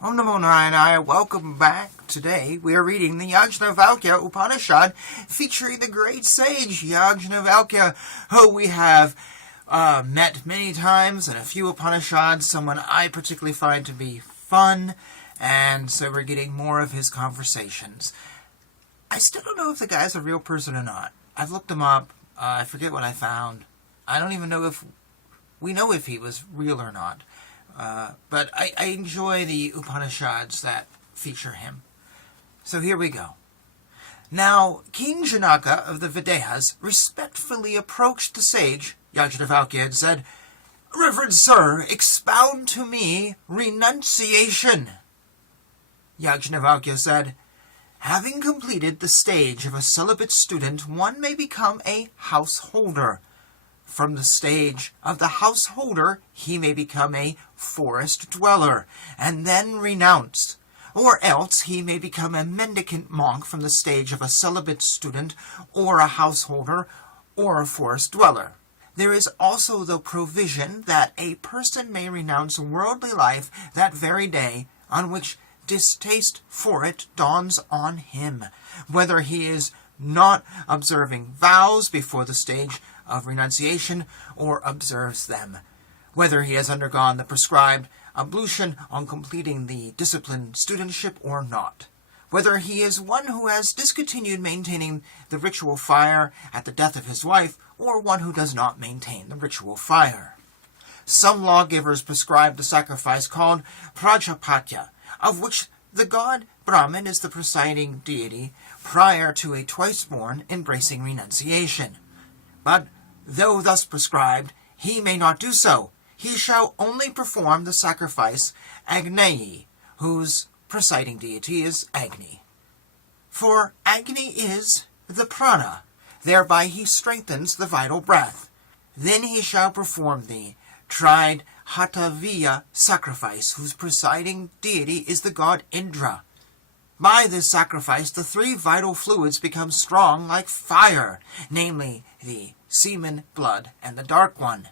Om Namo Narayana, welcome back. Today we are reading the Yajnavalkya Upanishad featuring the great sage Yajnavalkya, who we have met many times in a few Upanishads, someone I particularly find to be fun, and so we're getting more of his conversations. I still don't know if the guy's a real person or not. I've looked him up. I forget what I found. I don't even know if we know if he was real or not. But I enjoy the Upanishads that feature him. So here we go. Now, King Janaka of the Videhas respectfully approached the sage, Yajnavalkya, and said, "Reverend sir, expound to me renunciation." Yajnavalkya said, "Having completed the stage of a celibate student, one may become a householder. From the stage of the householder, he may become a forest dweller, and then renounce. Or else he may become a mendicant monk from the stage of a celibate student, or a householder, or a forest dweller. There is also the provision that a person may renounce worldly life that very day on which distaste for it dawns on him, whether he is not observing vows before the stage of renunciation or observes them, whether he has undergone the prescribed ablution on completing the disciplined studentship or not, whether he is one who has discontinued maintaining the ritual fire at the death of his wife, or one who does not maintain the ritual fire. Some lawgivers prescribe the sacrifice called Prajapatya, of which the god Brahman is the presiding deity prior to a twice-born embracing renunciation. But though thus prescribed, he may not do so. He shall only perform the sacrifice Agneyi, whose presiding deity is Agni. For Agni is the prana. Thereby he strengthens the vital breath. Then he shall perform the tried Hataviya sacrifice, whose presiding deity is the god Indra. By this sacrifice, the three vital fluids become strong like fire, namely the semen, blood, and the dark one.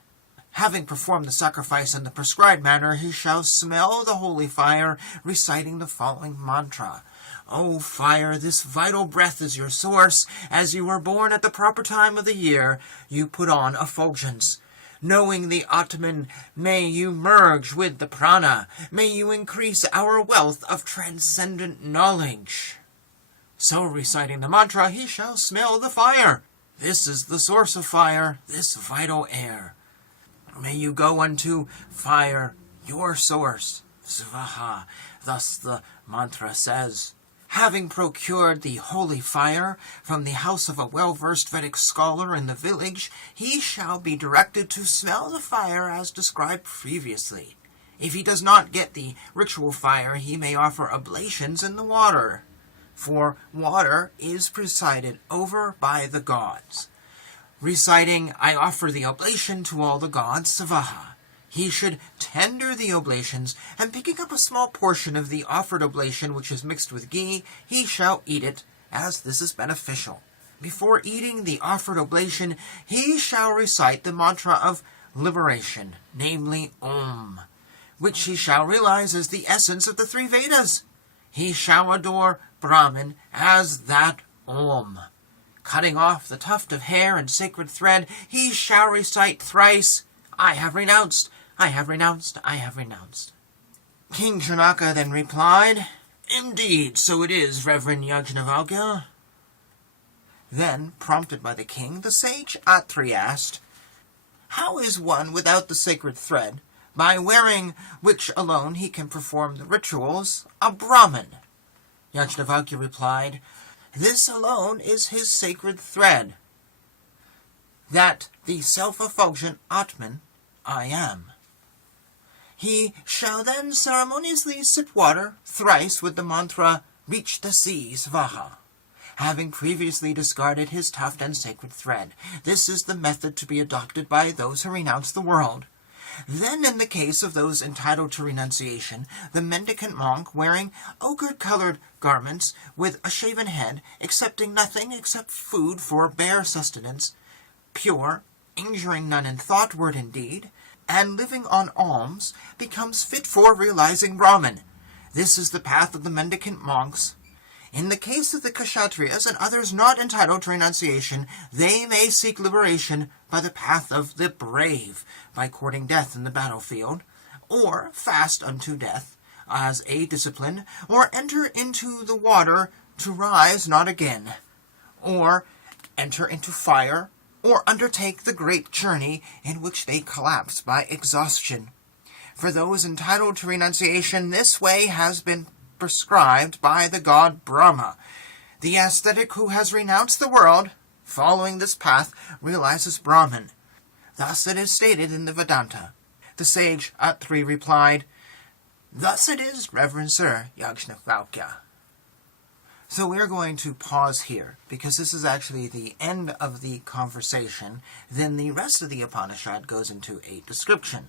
Having performed the sacrifice in the prescribed manner, he shall smell the holy fire, reciting the following mantra. O fire, this vital breath is your source. As you were born at the proper time of the year, you put on effulgence. Knowing the Atman, may you merge with the prana. May you increase our wealth of transcendent knowledge. So reciting the mantra, he shall smell the fire. This is the source of fire, this vital air. May you go unto fire, your source, Svaha. Thus the mantra says. Having procured the holy fire from the house of a well-versed Vedic scholar in the village, he shall be directed to smell the fire as described previously. If he does not get the ritual fire, he may offer oblations in the water, for water is presided over by the gods. Reciting, I offer the oblation to all the gods, Savaha. He should tender the oblations, and picking up a small portion of the offered oblation which is mixed with ghee, he shall eat it, as this is beneficial. Before eating the offered oblation, he shall recite the mantra of liberation, namely Om, which he shall realize as the essence of the three Vedas. He shall adore Brahman as that Om. Cutting off the tuft of hair and sacred thread, he shall recite thrice, I have renounced, I have renounced, I have renounced. King Janaka then replied, Indeed, so it is, Reverend Yajnavalkya. Then, prompted by the king, the sage Atri asked, How is one without the sacred thread, by wearing which alone he can perform the rituals, a Brahmin? Yajnavalkya replied, This alone is his sacred thread, that the self-effulgent Atman I am. He shall then ceremoniously sip water thrice with the mantra, Reach the sea, Svaha, having previously discarded his tuft and sacred thread. This is the method to be adopted by those who renounce the world. Then, in the case of those entitled to renunciation, the mendicant monk, wearing ochre-colored garments, with a shaven head, accepting nothing except food for bare sustenance, pure, injuring none in thought, word, and deed, and living on alms, becomes fit for realizing Brahman. This is the path of the mendicant monks. In the case of the Kshatriyas and others not entitled to renunciation, they may seek liberation by the path of the brave, by courting death in the battlefield, or fast unto death as a discipline, or enter into the water to rise not again, or enter into fire, or undertake the great journey in which they collapse by exhaustion. For those entitled to renunciation, this way has been prescribed by the god Brahma. The ascetic who has renounced the world, following this path, realizes Brahman. Thus it is stated in the Vedanta. The sage Atri replied, "Thus it is, Reverend Sir Yajnavalkya." So we're going to pause here, because this is actually the end of the conversation. Then the rest of the Upanishad goes into a description.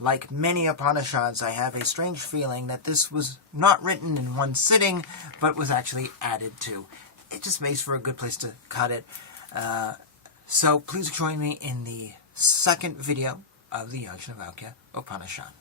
Like many Upanishads, I have a strange feeling that this was not written in one sitting, but was actually added to. It just makes for a good place to cut it. So please join me in the second video of the Yajnavalkya Upanishad.